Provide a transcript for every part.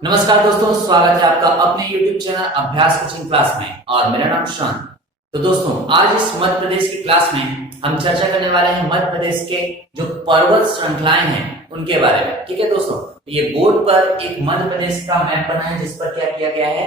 नमस्कार दोस्तों, स्वागत है आपका अपने YouTube चैनल अभ्यास कोचिंग क्लास में और मेरा नाम शांत। तो दोस्तों, आज इस मध्य प्रदेश की क्लास में हम चर्चा करने वाले हैं मध्य प्रदेश के जो पर्वत श्रृंखलाएं हैं उनके बारे में। ठीक है दोस्तों, ये बोर्ड पर एक मध्य प्रदेश का मैप बना है जिस पर क्या किया गया है,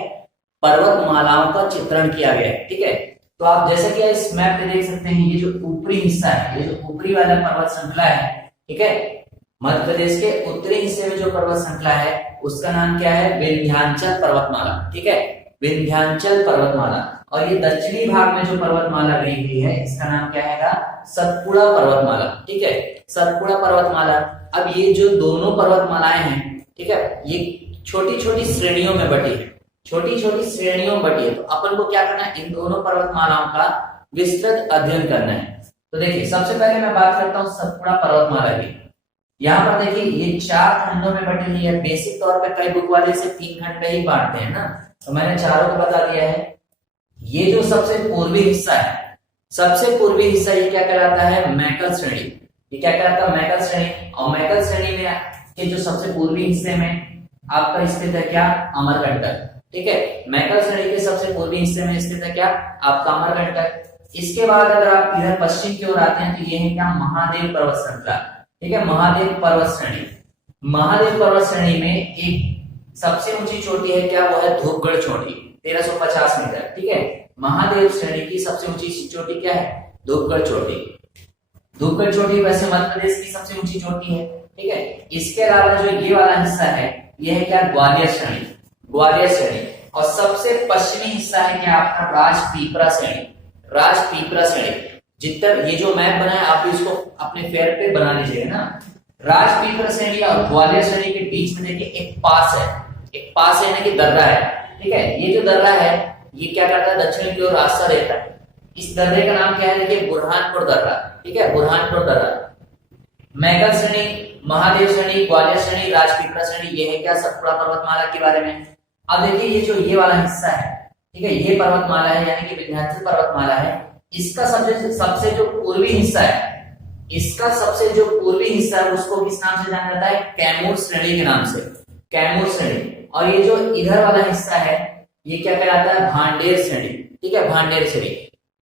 पर्वतमालाओं का चित्रण किया गया है। ठीक है, तो आप जैसे कि इस मैप पे देख सकते हैं, ये जो ऊपरी हिस्सा है, ये जो ऊपरी वाला पर्वत श्रृंखला है, ठीक है, मध्य प्रदेश के उत्तरी हिस्से में जो पर्वत श्रृंखला है उसका नाम क्या है, विंध्याचल पर्वतमाला। ठीक है, विंध्याचल पर्वतमाला। और ये दक्षिणी भाग में जो पर्वतमाला गई हुई है इसका नाम क्या है, सतपुड़ा पर्वतमाला। ठीक है, सतपुड़ा पर्वतमाला। अब ये जो दोनों पर्वतमालाएं हैं, ठीक है, ये छोटी छोटी श्रेणियों में बटी है, छोटी छोटी श्रेणियों में बटी है। तो अपन को क्या करना है, इन दोनों पर्वतमालाओं का विस्तृत अध्ययन करना है। तो देखिए, सबसे पहले मैं बात करता हूँ सतपुड़ा पर्वतमाला की। यहाँ पर देखिए, ये 4 खंडों में बटी हुई है। बेसिक तौर पे कई बुक वाले इसे 3 खंड में ही बांटते हैं ना, तो मैंने चारों को बता दिया है। ये जो सबसे पूर्वी हिस्सा है, सबसे पूर्वी हिस्सा ये क्या कहलाता है, मैकल श्रेणी। ये क्या कहलाता है, मैकल श्रेणी। और मैकल श्रेणी में के जो सबसे पूर्वी हिस्से में आपका स्थित है क्या, अमरकंटक। ठीक है, मैकल श्रेणी के सबसे पूर्वी हिस्से में स्थित है क्या, आपका अमरकंटक। इसके बाद अगर आप इधर पश्चिम की ओर आते हैं तो ये है क्या, महादेव पर्वत श्रृंखला। ठीक है, महादेव पर्वत श्रेणी। महादेव पर्वत श्रेणी में एक सबसे ऊंची चोटी है क्या, वो है धूपगढ़ चोटी, 1350 मीटर। ठीक है, महादेव श्रेणी की सबसे ऊंची चोटी क्या है, धूपगढ़ चोटी। धूपगढ़ चोटी वैसे मध्य प्रदेश की सबसे ऊंची चोटी है। ठीक है, इसके अलावा जो ये वाला हिस्सा है ये है क्या, ग्वालियर श्रेणी, ग्वालियर श्रेणी। और सबसे पश्चिमी हिस्सा है क्या, आपका राजपीपला श्रेणी, राजपीपला श्रेणी। जितना ये जो मैप बना है आप इसको अपने फेयर पे बना लीजिएगा ना। राजपीपला श्रेणी और ग्वालियर श्रेणी के बीच में देखिए एक पास है, एक पास है ना कि दर्रा है। ठीक है, ये जो दर्रा है ये क्या करता है, दक्षिण की ओर रास्ता देता है। इस दर्रे का नाम क्या है, देखिए बुरहानपुर दर्रा। ठीक है, बुरहानपुर दर्रा। मैकल श्रेणी, महादेव श्रेणी, ग्वालियर श्रेणी, राजपीपला श्रेणी, ये है क्या, सतपुड़ा पर्वतमाला के बारे में। अब देखिए, ये जो ये वाला हिस्सा है, ठीक है, ये पर्वतमाला है यानी कि विंध्याचल पर्वतमाला है। इसका सबसे जो पूर्वी हिस्सा है, इसका सबसे जो पूर्वी हिस्सा है उसको किस नाम से जाना जाता है, कैमूर श्रेणी के नाम से, कैमूर श्रेणी। और ये जो इधर वाला हिस्सा है ये क्या कहलाता है, भांडेर श्रेणी। ठीक है, भांडेर श्रेणी।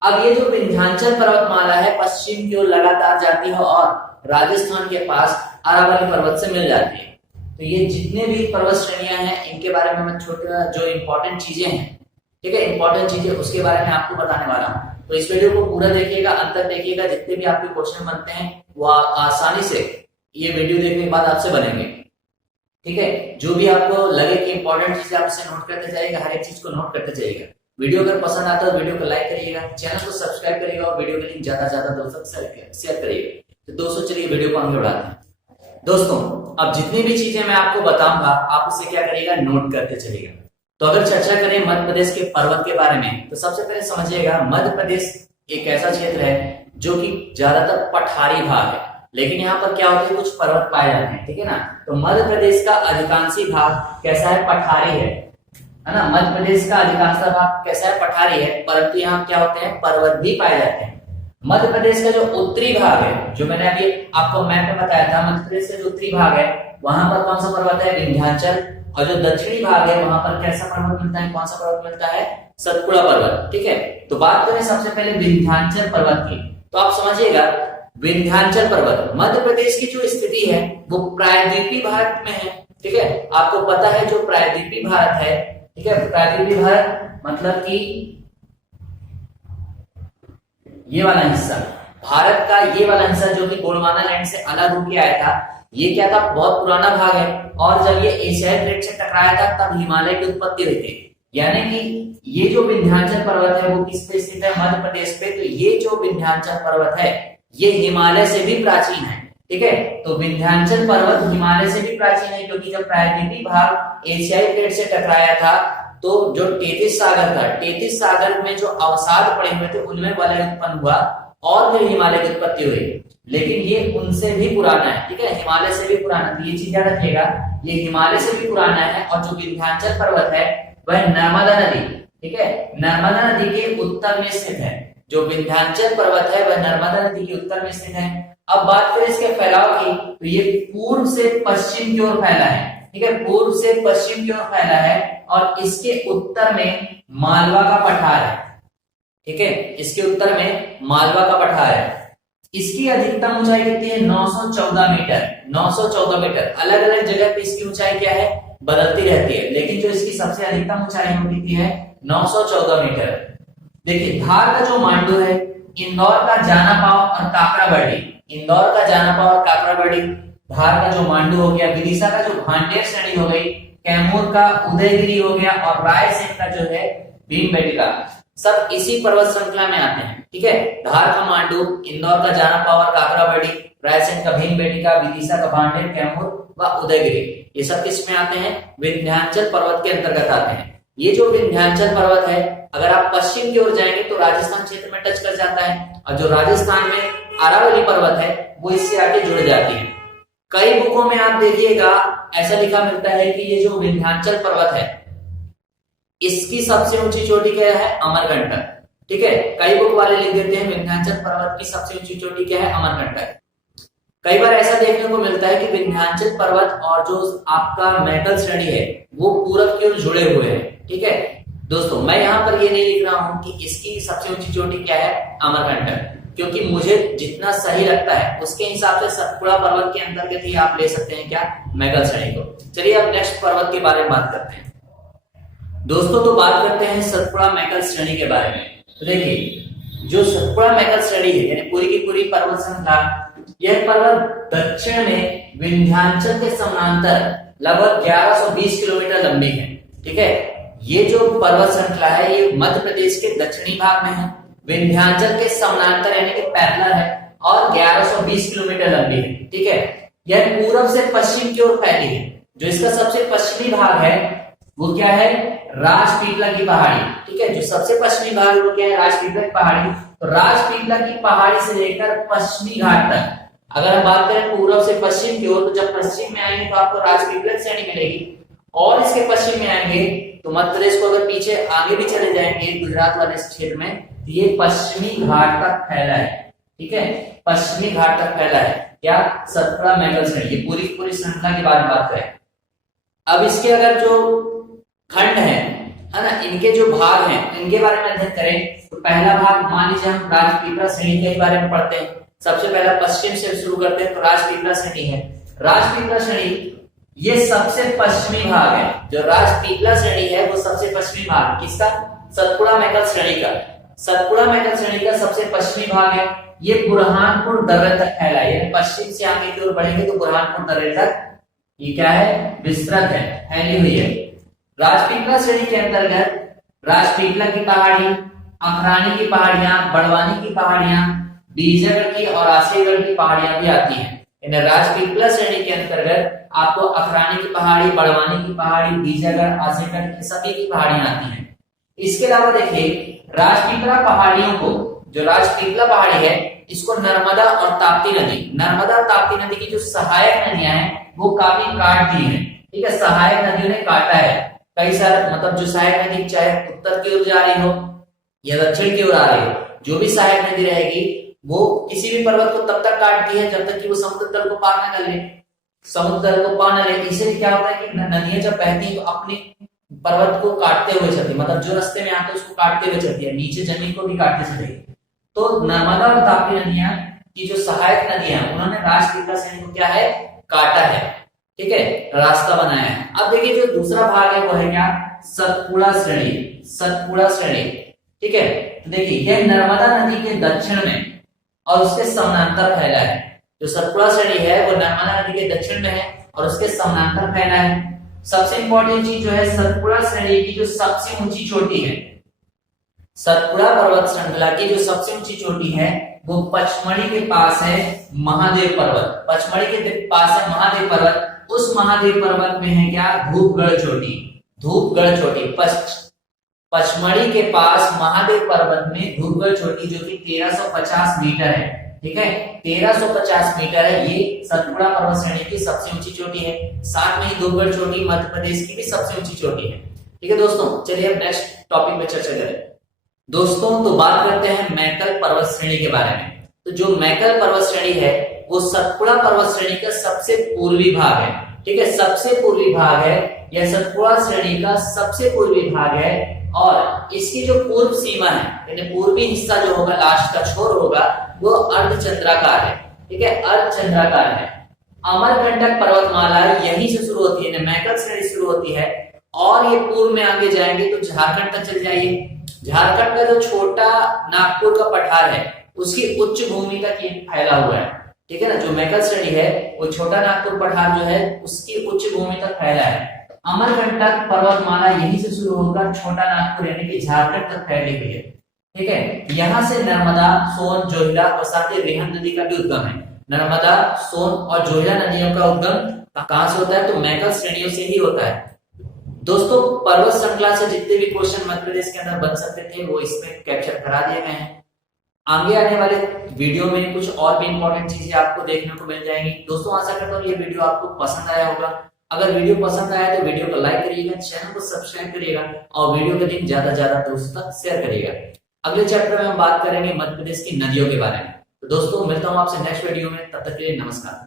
अब ये जो विंध्याचल पर्वतमाला है पश्चिम की ओर लगातार जाती है और राजस्थान के पास अरावली पर्वत से मिल जाती है। तो ये जितने भी पर्वत श्रेणियां हैं इनके बारे में मैं छोटा जो इंपॉर्टेंट चीजें हैं, ठीक है, इंपॉर्टेंट चीजें उसके बारे में आपको बताने वाला हूँ। तो इस वीडियो को पूरा देखिएगा, अंत तक देखिएगा। जितने भी आपके क्वेश्चन बनते हैं वो आसानी से ये वीडियो देखने के बाद आपसे बनेंगे। ठीक है, जो भी आपको लगे कि इंपॉर्टेंट चीजें आप इसे नोट करते जाइएगा, हर एक चीज को नोट करते जाइएगा। वीडियो अगर पसंद आता है तो वीडियो को लाइक करिएगा, चैनल को सब्सक्राइब करिएगा और वीडियो के लिंक ज्यादा से ज्यादा दोस्तों शेयर करिएगा। तो दोस्तों चलिए वीडियो को आगे बढ़ाते हैं। दोस्तों, अब जितनी भी चीजें मैं आपको बताऊंगा आप उसे क्या करिएगा, नोट करते चलिएगा। तो अगर चर्चा करें मध्य प्रदेश के पर्वत के बारे में तो सबसे पहले समझिएगा, मध्य प्रदेश एक ऐसा क्षेत्र है जो कि ज्यादातर पठारी भाग है, लेकिन यहाँ पर क्या होता है, कुछ पर्वत पाए जाते हैं। ठीक है ना, तो मध्य प्रदेश का अधिकांशी भाग कैसा है, पठारी है ना। मध्य प्रदेश का अधिकांश भाग कैसा है, पठारी है, परंतु यहाँ क्या होते हैं, पर्वत भी पाए जाते हैं। मध्य प्रदेश का जो उत्तरी भाग है, जो मैंने अभी आपको मैप में बताया था, मध्य प्रदेश का जो उत्तरी भाग है वहां पर कौन सा पर्वत है, विंध्याचल। और जो दक्षिणी भाग है वहां पर कैसा पर्वत मिलता है, कौन सा पर्वत मिलता है, सतपुड़ा पर्वत। ठीक है, तो बात करें सबसे पहले विंध्याचल पर्वत की, तो आप समझिएगा विंध्याचल पर्वत मध्य प्रदेश की जो स्थिति है वो प्रायद्वीपीय भारत में है। ठीक है, आपको पता है जो प्रायद्वीपीय भारत है, ठीक है, प्रायद्वीपीय भारत मतलब कि ये वाला हिस्सा, भारत का ये वाला हिस्सा जो कि गोंडवाना लैंड से अलग होकर आया था, ये क्या था, बहुत पुराना भाग है। और जब ये एशियाई प्लेट से टकराया था तब हिमालय की उत्पत्ति हुई थी। यानी कि ये जो विंध्याचल पर्वत है वो किस पे स्थित है, मध्य प्रदेश पे। तो ये जो विंध्याचल पर्वत है ये हिमालय से भी प्राचीन है। ठीक है, तो विंध्याचल पर्वत हिमालय से भी प्राचीन है, क्योंकि जब प्रायद्वीपीय भाग एशियाई प्लेट से टकराया था तो जो 33 सागर था, 33 सागर में जो अवसाद पड़े हुए थे उनमें वलय उत्पन्न हुआ और फिर हिमालय की उत्पत्ति हुई। लेकिन ये उनसे भी पुराना है। ठीक है, हिमालय से भी पुराना। तो ये चीज याद रखिएगा, ये हिमालय से भी पुराना है। और जो विंध्याचल पर्वत है वह नर्मदा नदी, ठीक है, नर्मदा नदी के उत्तर में स्थित है। जो विंध्याचल पर्वत है वह नर्मदा नदी के उत्तर में स्थित है। अब बात करें इसके फैलाव की, तो ये पूर्व से पश्चिम की ओर फैला है। ठीक है, पूर्व से पश्चिम की ओर फैला है और इसके उत्तर में मालवा का पठार है। ठीक है, इसके उत्तर में मालवा का पठार है। इसकी अधिकतम ऊंचाई कितनी है? 914 मीटर। 914 मीटर। अलग अलग जगह पे इसकी ऊंचाई क्या है? बदलती रहती है, लेकिन जो इसकी सबसे अधिकतम ऊंचाई है वो कितनी है? 914 मीटर। देखिए, धार का जो मांडू है, इंदौर का जानापाव और काकराबर्डी, इंदौर का जानापाव और काकराबर्डी, धार का जो मांडू हो गया, विदिशा का जो भांडेर श्रेणी हो गई, कैमूर का उदयगिरी हो गया और रायसेन का जो है भीमबेटका, सब इसी पर्वत श्रृंखला में आते हैं। ठीक है, धार का मांडू, इंदौर का जानापाव और काकराबर्डी, रायसेन का भीमबेटका, विदिशा का भांडेर, कैमूर व उदयगिरी, ये सब किस में आते हैं? विंध्याचल पर्वत के अंतर्गत आते हैं। ये जो विंध्याचल पर्वत है, अगर आप पश्चिम की ओर जाएंगे तो राजस्थान क्षेत्र में टच कर जाता है, और जो राजस्थान में अरावली पर्वत है वो इससे आगे जुड़ जाती है। कई बुकों में आप देखिएगा ऐसा लिखा मिलता है कि ये जो विंध्याचल पर्वत है, इसकी सबसे ऊंची चोटी क्या है? अमरकंटक। ठीक है, कई बुक वाले लिख देते हैं विंध्याचल पर्वत की सबसे ऊंची चोटी क्या है? अमरकंटक। कई बार ऐसा देखने को मिलता है कि विंध्याचल पर्वत और जो आपका मैकल श्रेणी है वो पूरब की ओर जुड़े हुए हैं। ठीक है दोस्तों, मैं यहाँ पर ये नहीं लिख रहा हूँ कि इसकी सबसे ऊंची चोटी क्या है? अमरकंटक, क्योंकि मुझे जितना सही लगता है उसके हिसाब से सतपुड़ा पर्वत के अंतर्गत ही आप ले सकते हैं क्या? मैकल श्रेणी को। चलिए अब नेक्स्ट पर्वत के बारे में बात करते हैं दोस्तों। तो बात करते हैं सतपुड़ा मैकल श्रेणी के बारे में। तो देखिए, जो सतपुड़ा मैकल श्रेणी है, यानी पूरी की पूरी पर्वत श्रृंखला, यह पर्वत दक्षिण में विंध्याचल के समानांतर लगभग 1120 किलोमीटर लंबी है। ठीक है, ये जो पर्वत श्रृंखला है ये मध्य प्रदेश के दक्षिणी भाग में है, विंध्याचल के समानांतर यानी कि पैरेलल है और 1120 किलोमीटर लंबी है। ठीक है, यह पूर्व से पश्चिम की ओर फैली है। जो इसका सबसे पश्चिमी भाग है वो क्या है? राजपीपला की पहाड़ी। ठीक है, जो सबसे पश्चिमी भाग है वो क्या है? राजपीपला की पहाड़ी। तो राजपीपला की पहाड़ी से लेकर पश्चिमी घाट तक, अगर हम बात करें पूर्व से पश्चिम की ओर, तो जब पश्चिम में आएंगे तो आपको राजपीपला की श्रेणी मिलेगी, और इसके पश्चिम में आएंगे तो मध्य प्रदेश को अगर पीछे आगे भी चले जाएंगे गुजरात वाले क्षेत्र में, तो ये पश्चिमी घाट तक फैला है। ठीक है, पश्चिमी घाट तक फैला है क्या? सतपुड़ा मैकल श्रेणी। ये पूरी पूरी श्रृंखला के बारे में बात करें। अब इसके अगर जो खंड है ना, इनके जो भाग हैं इनके बारे में अध्ययन करें तो पहला भाग मान लीजिए हम राजपीपला श्रेणी के बारे में पढ़ते हैं। सबसे पहला पश्चिम से शुरू करते हैं, तो राजपीपला श्रेणी है। राजपीपला श्रेणी ये सबसे पश्चिमी भाग है। जो राजपीपला श्रेणी है वो सबसे पश्चिमी भाग किसका? सतपुड़ा मैकल श्रेणी का। सतपुड़ा मैकल श्रेणी का सबसे पश्चिमी भाग है। ये बुरहानपुर दर्रे तक फैला है, पश्चिम से आगे की ओर बढ़ेंगे तो बुरहानपुर दर्रे तक ये क्या है? विस्तृत है, फैली हुई है। राजपीपला श्रेणी के अंतर्गत राजपीपला की पहाड़ी, अखरानी की पहाड़ियां, बड़वानी की पहाड़ियां, बीजागढ़ की और आसेगढ़ की पहाड़ियां भी आती हैं। इन राजपीपला श्रेणी के अंतर्गत आपको अखरानी की पहाड़ी, बड़वानी की पहाड़ी, बीजागढ़, आसेगढ़ सभी की पहाड़ियां आती हैं। इसके अलावा देखिए, राजपीपला पहाड़ियों को, जो राजपीपला पहाड़ी है इसको नर्मदा और ताप्ती नदी, नर्मदा और ताप्ती नदी की जो सहायक नदियां हैं वो काफी काट दी हैं। ठीक है, सहायक नदियों ने काटा है कई सारे, मतलब जो सहायक नदी चाहे उत्तर की ओर जा रही हो या दक्षिण की ओर आ रही हो, जो भी सहायक नदी रहेगी वो किसी भी पर्वत को तब तक काटती है जब तक कि वो समुद्र तल को पार न कर ले। समुद्र तल को पार न ले, इससे क्या होता है कि नदियां जब बहती हैं तो अपने पर्वत को काटते हुए चलती, मतलब जो रास्ते में आते हैं उसको काटते हुए चलती है, नीचे जमीन को भी काटते चलेगी। तो नर्मदा और ताप्ती नदियां की जो सहायक नदियां, उन्होंने राजपीपला श्रेणी को क्या है? काटा है। ठीक है, रास्ता बनाया है। अब देखिए, जो दूसरा भाग है वो है क्या? सतपुड़ा श्रेणी। सतपुड़ा श्रेणी, ठीक है, तो देखिए यह नर्मदा नदी के दक्षिण में और उसके समानांतर फैला है। जो सतपुड़ा श्रेणी है वो नर्मदा नदी के दक्षिण में है और उसके समानांतर फैला है। सबसे इंपॉर्टेंट चीज जो है, सतपुड़ा श्रेणी की जो सबसे ऊंची चोटी है, सतपुड़ा पर्वत श्रृंखला की जो सबसे ऊंची चोटी है वो पचमढ़ी के पास है महादेव पर्वत। पचमढ़ी के पास है महादेव पर्वत। उस महादेव पर्वत में है क्या? धूपगढ़ चोटी। धूपगढ़ चोटी पचमढ़ी के पास महादेव पर्वत में धूपगढ़ चोटी, जो कि 1350 मीटर है। ठीक है, 1350 मीटर है। ये सतपुड़ा पर्वत श्रेणी की सबसे ऊंची चोटी है। साथ में ही धूपगढ़ चोटी मध्य प्रदेश की भी सबसे ऊंची चोटी है। ठीक है दोस्तों, चलिए अब नेक्स्ट टॉपिक पे चर्चा करें। दोस्तों, तो बात करते हैं मैकल पर्वत श्रेणी के बारे में। तो जो मैकल पर्वत श्रेणी है वो सतपुड़ा पर्वत श्रेणी का सबसे पूर्वी भाग है। ठीक ठीक है, सबसे पूर्वी भाग है, यह सतपुड़ा श्रेणी का सबसे पूर्वी भाग है और इसकी जो पूर्व सीमा है यानी पूर्वी हिस्सा जो होगा, लास्ट का छोर होगा, वो अर्धचंद्राकार है। ठीक है, अर्धचंद्राकार है। अमरकंटक पर्वतमाला यहीं से शुरू होती है, मैकल श्रेणी शुरू होती है और ये पूर्व में आगे जाएंगे तो झारखंड तक चले जाइए। झारखंड का जो छोटा नागपुर का पठार है उसकी उच्च भूमि तक ये फैला हुआ है। ठीक है ना, जो मैकल श्रेणी है वो छोटा नागपुर पठार जो है उसकी उच्च भूमि तक फैला है। अमरकंटक पर्वतमाला यहीं से शुरू होकर छोटा नागपुर यानी कि झारखंड तक फैली हुई है। ठीक है, यहाँ से नर्मदा, सोन, जोहिला और साथ ही रिहंद नदी का भी उद्गम है। नर्मदा, सोन और जोहिला नदियों का उद्गम कहां से होता है? तो मैकल श्रेणियों से ही होता है। दोस्तों, पर्वत श्रृंखला से जितने भी क्वेश्चन मध्य प्रदेश के अंदर बन सकते थे वो इसमें कैप्चर करा दिए गए हैं। आगे आने वाले वीडियो में कुछ और भी इंपॉर्टेंट चीजें आपको देखने को मिल जाएंगी। दोस्तों, आशा करता हूँ ये वीडियो आपको पसंद आया होगा। अगर वीडियो पसंद आया तो वीडियो को लाइक करिएगा, चैनल को सब्सक्राइब करिएगा और वीडियो के लिंक ज्यादा से ज्यादा दोस्तों तक शेयर करिएगा। अगले चैप्टर में हम बात करेंगे मध्य प्रदेश की नदियों के बारे में। तो दोस्तों, मिलता हूँ आपसे नेक्स्ट वीडियो में, तब तक के लिए नमस्कार।